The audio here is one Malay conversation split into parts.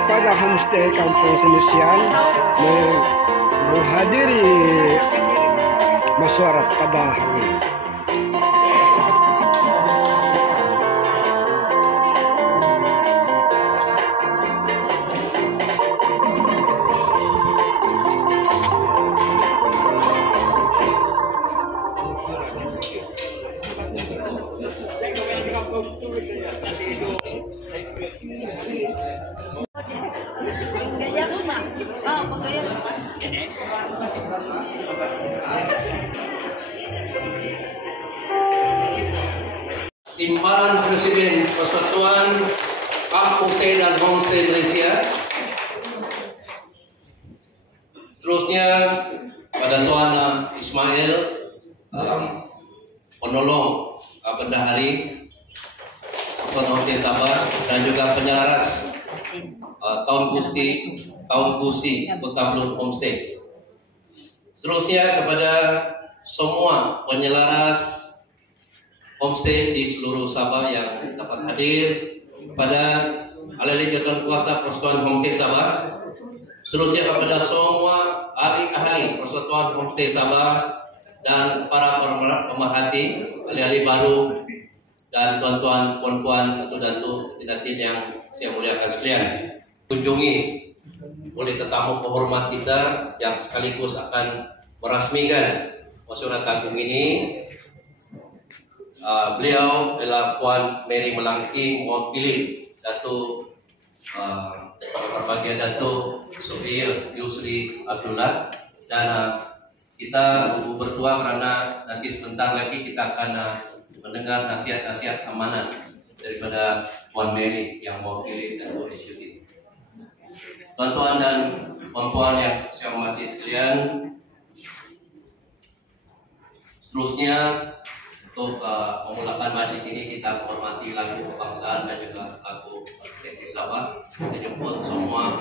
daripada homestay Kampung Senesian menghadiri mesyuarat pada hari ini. Gaya rumah. Oh, penggaya rumah. Timbalan Presiden Persatuan Kampung Stay dan Homestay Malaysia. Terusnya pada Tuan Ismail, penolong bendahari Persatuan Homestay Sabah, dan juga penyelaras Kaum Pusi Kota Belud Homestay. Terusnya kepada semua penyelaras homestay di seluruh Sabah yang dapat hadir, kepada ahli jawatan kuasa Persatuan Homestay Sabah, seterusnya kepada semua ahli-ahli Persatuan Homestay Sabah dan para pemerhati, ahli-ahli baru, dan tuan-tuan, puan-puan, datuk-datuk, datin yang saya muliakan sekalian. Kunjungi oleh tetamu penghormat kita yang sekaligus akan merasmikan mesyuarat agung ini. Beliau adalah Puan Mary Melangking, mewakili Datuk Berbahagia Datuk Suhail Yusri Abdullah, dan kita bertua karena nanti sebentar lagi kita akan mendengar nasihat-nasihat amanat daripada Puan Mary yang mewakili Datuk SUT. Tuan-tuan dan puan-puan yang saya hormati sekalian, seterusnya untuk memulakan majlis ini kita menghormati lagu kebangsaan dan juga lagu etnis Sabah. Kita jemput semua.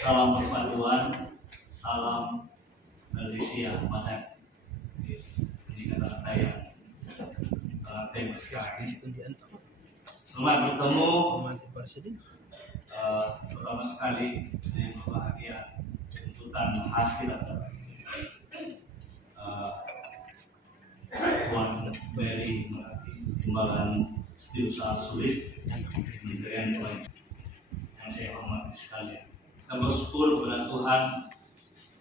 Salam perpaduan, salam Malaysia Madang. Ini kata-kata yang sangat famous. Selamat bertemu. Pertama sekali ini berbahagia tuntutan hasil Puan Mary Timbalan Setiausaha Sulit Kementerian Keuangan yang saya hormati sekalian. Kita bersyukur kepada Tuhan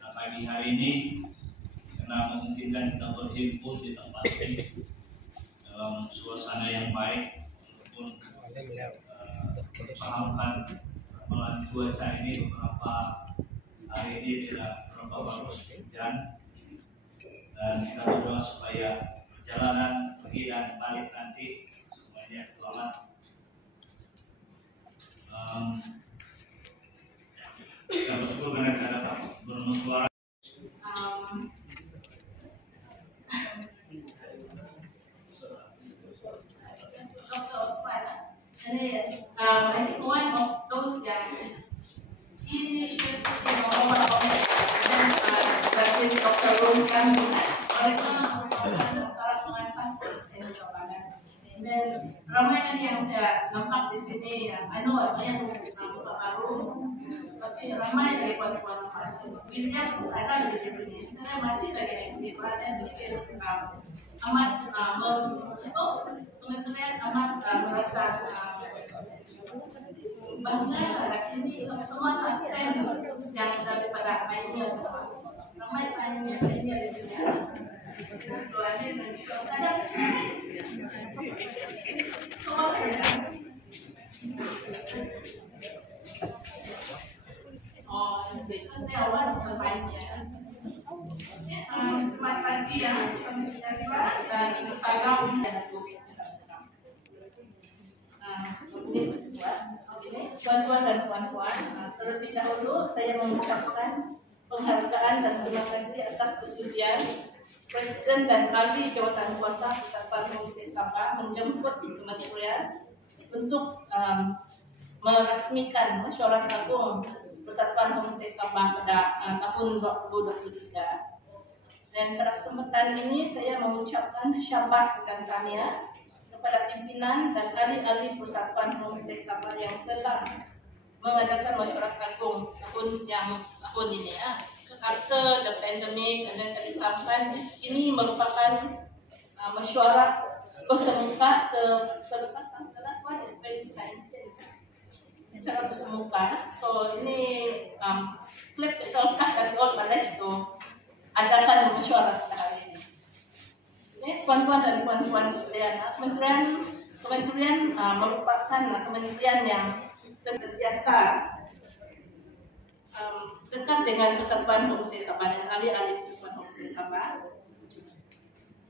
pagi hari ini karena memungkinkan kita berhimpun di tempat ini dalam suasana yang baik walaupun pahamkan ramalan cuaca ini beberapa hari ini tidak terlalu bagus hujan, dan kita berdoa supaya perjalanan pergi dan balik nanti semuanya selamat. Kita bersyukur karena kita dapat bermusyawarah. I think one of those initiative dari Dr. Rumkan mereka para pengasas dan ramai lagi yang saya nampak di sini ya, banyak baru, tapi ramai dari kawan-kawan William ada di sini, sebenarnya masih lagi aktif dan amat kementerian amat merasa bangga ini semua asisten yang daripada pioneer ramai pioneer di sini. Selamat pagi ya, dan salam tuan-tuan dan puan-puan, terlebih dahulu saya mengucapkan penghargaan dan terima kasih atas kesudian Presiden dan Ahli Jawatan Kuasa Persatuan Homestay Sabah menjemput kementerian untuk meresmikan Mesyuarat Agung Persatuan Homestay Sabah pada tahun 2023. Dan pada kesempatan ini saya mengucapkan syabas dan tahniah kepada pimpinan dan ahli-ahli Persatuan Homestay Sabah yang telah mengadakan Mesyuarat Agung tahun ini ya. After the pandemic dan saya diharapkan ini merupakan mesyuarat bersemuka selepas tahun 2019 secara bersemuka. So ini klip keseluruhan dan all manage to adakan mesyuarat pada hari ini. Ini tuan-tuan dan puan-puan sekalian, kementerian merupakan kementerian yang senantiasa dekat dengan Persatuan Homestay Sabah dan ahli-ahli Persatuan Homestay Sabah.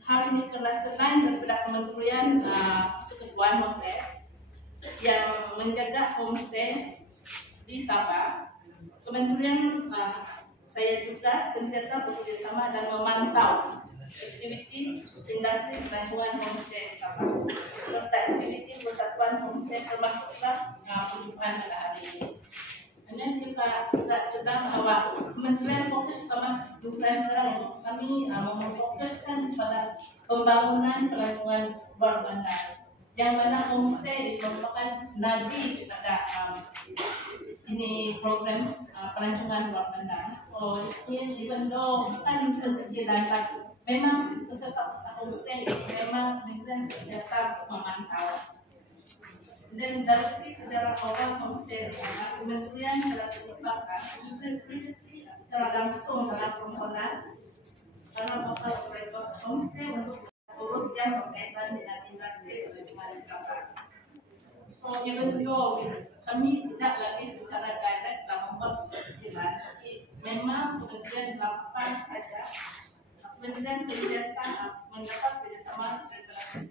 Hal ini karena selain daripada kementerian persekutuan homestay yang menjaga homestay di Sabah, kementerian saya juga sentiasa bekerjasama dan memantau aktiviti industri penangguhan homestay Sabah serta aktiviti Persatuan Homestay termasuklah pembukaan pada hari ini. Dan kita sedang bahwa kementerian fokus utama sekarang ini kami memfokuskan pada pembangunan penanggungan luar bandar, yang mana homestay merupakan nadi pada ini program pelancongan luar bandar. So ini even though bukan persegi landar, memang peserta homestay memang kementerian sentiasa memantau. Dan dari sejarah awal homestay kementerian telah terlibatkan secara langsung dalam permohonan karena bakal operator homestay untuk urus yang berkaitan dengan industri penerimaan Sabah. So even though kami tidak lagi secara direct dalam membuat persetujuan, tapi memang kementerian melakukan saja. Kementerian sentiasa mendapat kerjasama dengan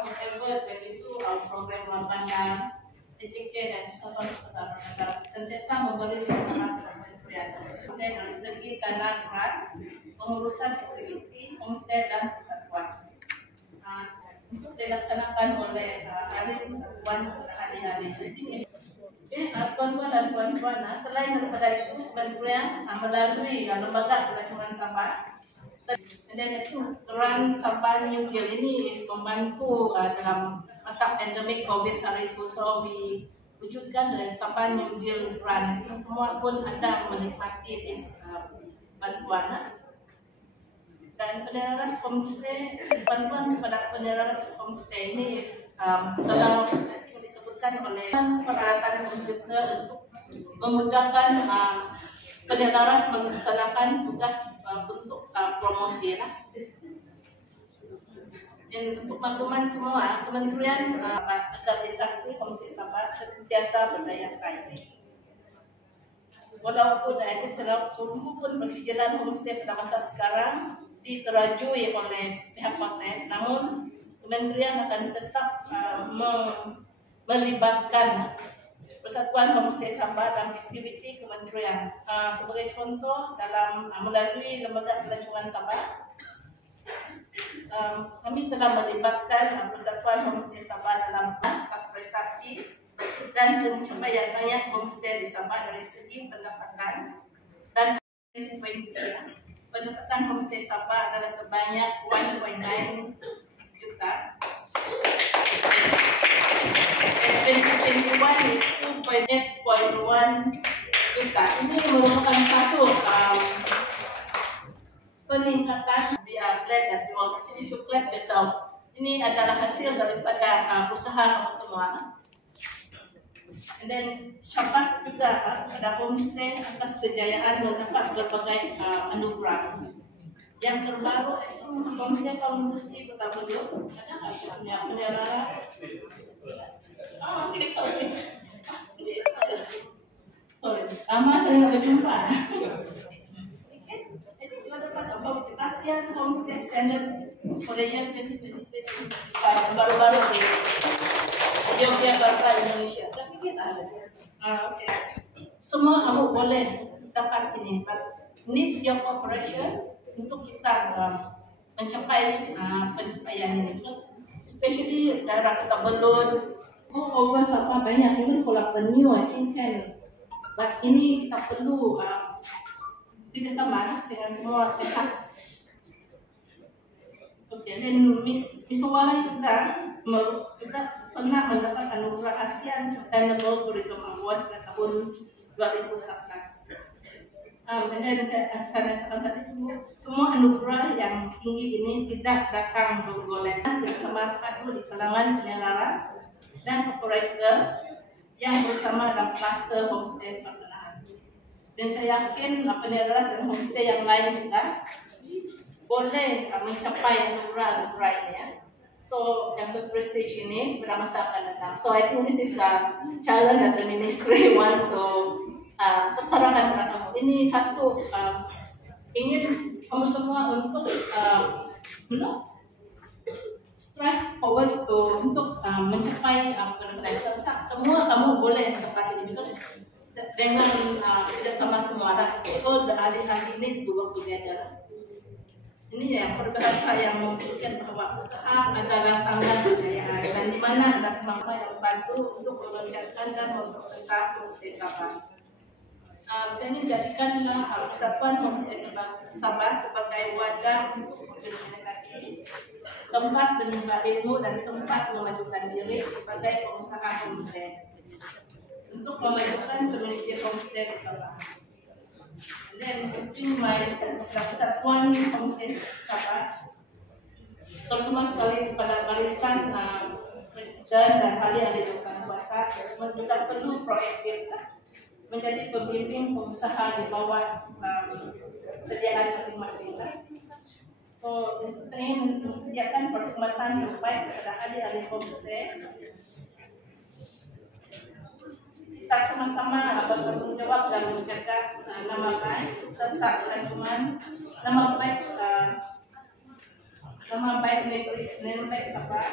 whatever dari itu program luar bandar, EJK dan saudara negara sentiasa memberi kerjasama kepada kementerian. Dari segi dana grant, pengurusan aktiviti homestay dan persatuan untuk dilaksanakan oleh ahli persatuan hari-hari ini. Tuan-tuan dan puan-puan, selain daripada itu kementerian melalui lembaga pelancongan Sabah. Dan itu peran Sabah New Deal ini membantu dalam masa pandemik COVID hari itu. So diwujudkan dari Sabah New Deal Grant. Semua pun ada menikmati bantuan. Dan penelaras homestay, bantuan kepada penelaras homestay ini telah disebutkan oleh peralatan komputer untuk memudahkan penelaras melaksanakan tugas bentuk promosi lah. Dan untuk makluman semua, Kementerian Agar Industri Homestay Sabah sentiasa berdaya saing. Walaupun secara umum pun persediaan homestay pada masa sekarang diterajui oleh pihak hotel, namun Kementerian akan tetap melibatkan Persatuan Homestay Sabah dalam aktiviti Kementerian. Sebagai contoh, dalam melalui Lembaga Pelancongan Sabah, kami telah melibatkan Persatuan Homestay Sabah dalam prestasi dan pencapaian banyak homestay di Sabah dari segi pendapatan. Dan pendapatan homestay Sabah adalah sebanyak 1.9 juta. 2021 is 2.8.1 juta. Ini merupakan satu peningkatan di outlet dan jual sini suklet besar. Ini adalah hasil daripada usaha kamu semua. Dan Syabas juga pada homestay atas kejayaan mendapat berbagai anugerah. Yang terbaru itu homestay tahun industri pertama dulu. Ada yang penyerahan. Sorry. Lama saya nggak berjumpa. Jadi juga dapat ASEAN Homestay Standard Korea 2025 baru-baru di Yogyakarta, Indonesia. Tapi kita okay. Semua kamu boleh dapat ini. Need your cooperation untuk kita mencapai pencapaian ini. Especially daerah kita belum over Sabah banyak even kalau penyu I think can. But ini kita perlu bersama dengan semua pihak. Oke, dan Miswara juga pernah mendapat anugerah ASEAN Sustainable Tourism Award pada tahun 2011. Dan saya katakan tadi semua anugerah yang tinggi ini tidak datang bergolekan bersama padu di kalangan penyelaras dan operator yang bersama dalam kluster homestay perkenalan. Dan saya yakin penyelaras dan homestay yang lain juga boleh mencapai anugerah ini ya. So yang prestige ini pada masa akan datang. So I think this is a challenge that the ministry want to terapkan pada kamu. Ini satu ingin kamu semua untuk strive forward untuk mencapai benar-benar semua kamu boleh dapat ini because dengan kerjasama semua lah. So the ahli-ahli ini work together. Ini yang berbahasa yang membuktikan bahwa usaha adalah tangan kejayaan dan di mana ada kemampuan yang membantu untuk mengerjakan dan memperkaya homestay Sabah. Saya ingin jadikan Persatuan Homestay Sabah sebagai wadah untuk berkomunikasi, tempat menimba ilmu dan tempat memajukan diri sebagai pengusaha homestay untuk memajukan komuniti homestay di Sabah. Dan penting Persatuan Homestay Sabah terutama sekali kepada barisan presiden dan ahli-ahli jabatan kuasa juga perlu proaktif menjadi pembimbing pengusaha di bawah sediaan masing-masing. So, saya ingin menyediakan perkhidmatan yang baik kepada ahli-ahli homestay. Kita sama-sama bertanggung jawab dalam menjaga nama baik serta kelanjutan nama baik negeri Sabah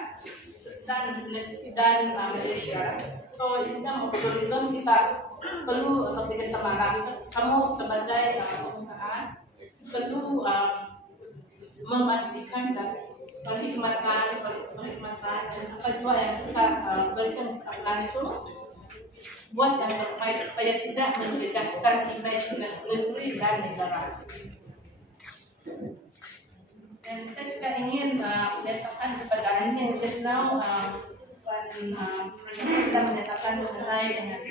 dan Malaysia. So dalam tourism kita perlu bekerjasama lagi. Kamu sebagai pengusaha perlu memastikan dan perkhidmatan dan apa juga yang kita berikan kepada itu buat yang terbaik supaya tidak menjejaskan image negeri dan negara. Dan saya juga ingin menyatakan kepada Anda yang just now kita menyatakan mengenai dengan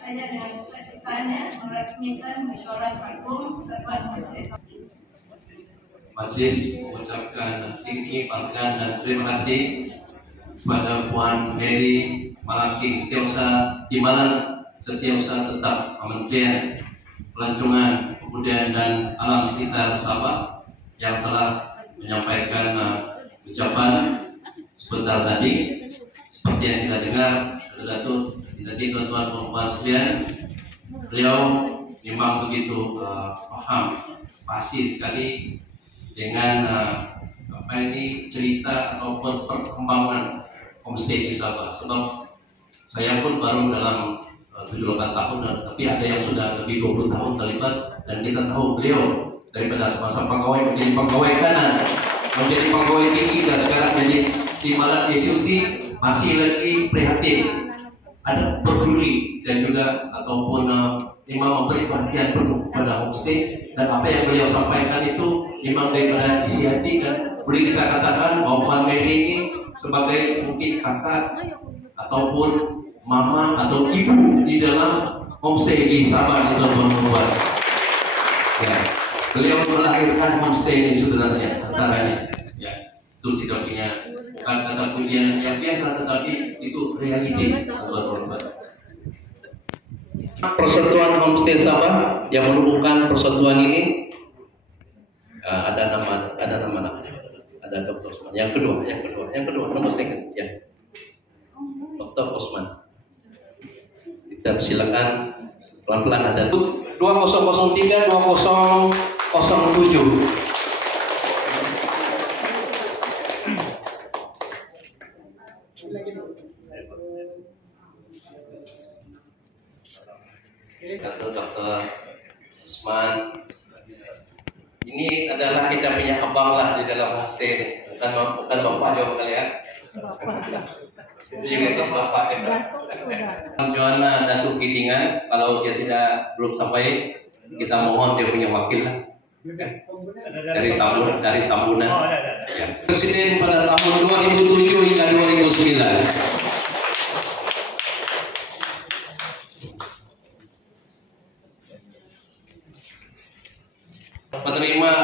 saya dengan saya meresmikan mesyuarat hukum Persatuan Homestay. Majelis mengucapkan tinggi panggilan dan terima kasih kepada Puan Mary Malaki Setiausaha Timbalan Setiausaha Tetap Kementerian Pelancongan, Kebudayaan dan Alam Sekitar Sabah yang telah menyampaikan ucapan sebentar tadi. Seperti yang kita dengar, tadi tuan-tuan sekalian, beliau memang begitu paham, pasti sekali dengan cerita ataupun perkembangan homestay di Sabah. Sebab saya pun baru dalam 7-8 tahun, tapi ada yang sudah lebih 20 tahun terlibat, dan kita tahu beliau daripada semasa pegawai menjadi pegawai kanan, menjadi pegawai tinggi, dan sekarang jadi timbalan DSUT, masih lagi prihatin, ada peduli dan juga ataupun memang memberi perhatian penuh kepada homestay. Dan apa yang beliau sampaikan itu memang daripada isi hati, dan boleh kita katakan bahwa Puan Mary ini sebagai mungkin kakak ataupun mama atau ibu di dalam homestay di Sabah itu teman-teman. Ya, beliau melahirkan homestay ini sebenarnya antaranya. Ya, itu tidak punya bukan kata pujian yang biasa, tetapi itu realiti teman-teman. Persatuan Homestay Sabah yang menumbuhkan persatuan ini ada nama, ada Dr. Osman. Yang kedua nomor second, ya, Dr. Osman. Kita silakan pelan-pelan, ada 2003 2007. Dr. Osman ini adalah kita punya abang lah di dalam homestay, bukan bapak jauh kali ya. Itu juga itu bapak ya. Joanna Datuk Kitingan, kalau dia belum sampai, kita mohon dia punya wakil lah. Dari Tambunan. Ya. Presiden pada tahun 2007 hingga 2009. Penerima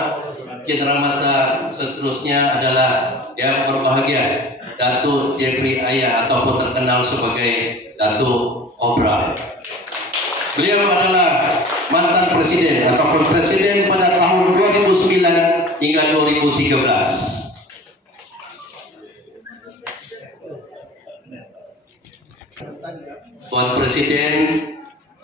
cenderamata seterusnya adalah yang berbahagia Datuk Jeffrey Ayah, ataupun terkenal sebagai Datuk Cobra. Beliau adalah mantan presiden ataupun presiden pada tahun 2009 hingga 2013. Tuan Presiden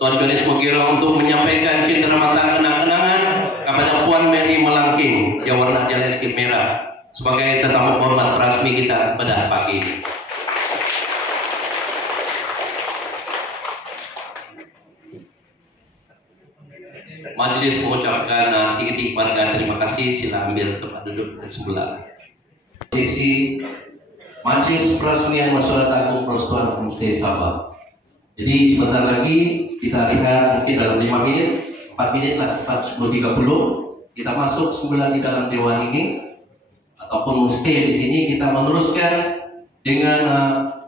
Tuan Ganesh Mogiro untuk menyampaikan cenderamata kenang-kenangan kepada Puan Mary Malangking yang warna jalan skip merah sebagai tetamu hormat rasmi kita pada pagi ini. Majelis mengucapkan sedikit warga terima kasih. Sila ambil tempat duduk dan sebelah. Sesi Majelis Peresmian Masyarakat Agung Persatuan Homestay Sabah. Jadi sebentar lagi kita lihat, mungkin dalam 5 menit, 4 menit lah, 10.30 kita masuk semula di dalam dewan ini ataupun stay di sini. Kita meneruskan dengan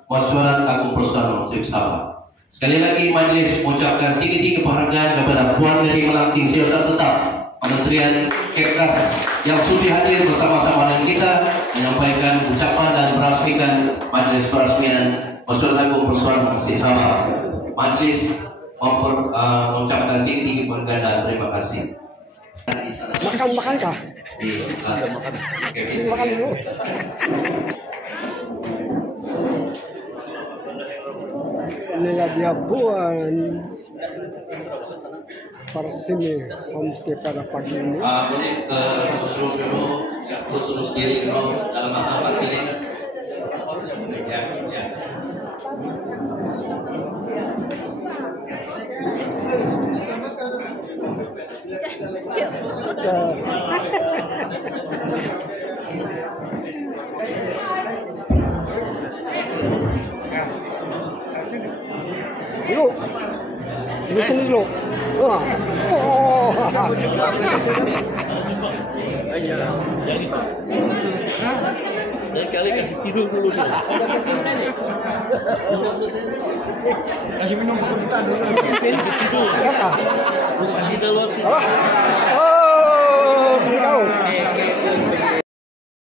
Masyarakat Agung Persatuan Homestay Sabah. Sekali lagi majelis mengucapkan sedikit penghargaan kepada Puan Mary Malangking Siasat Tetap Kementerian Kepkas yang sudah hadir bersama-sama dengan kita menyampaikan ucapan dan merasmikan majelis peresmian Masyarakat Agung Persatuan Homestay Sabah. Majelis mengucapkan sedikit penghargaan dan terima kasih. Makan kah? Makan dulu. Inilah dia Puan Persimi Homestay pada pagi ini. Boleh usul dulu, usul sendiri dulu dalam masa 4 menit. Ya. Dulu sini dulu. Wah. Oh. Dan kali kasih tidur dulu. Kasih minum kita dulu. Kasih tidur. Kasih tahu waktu. Oh, tahu.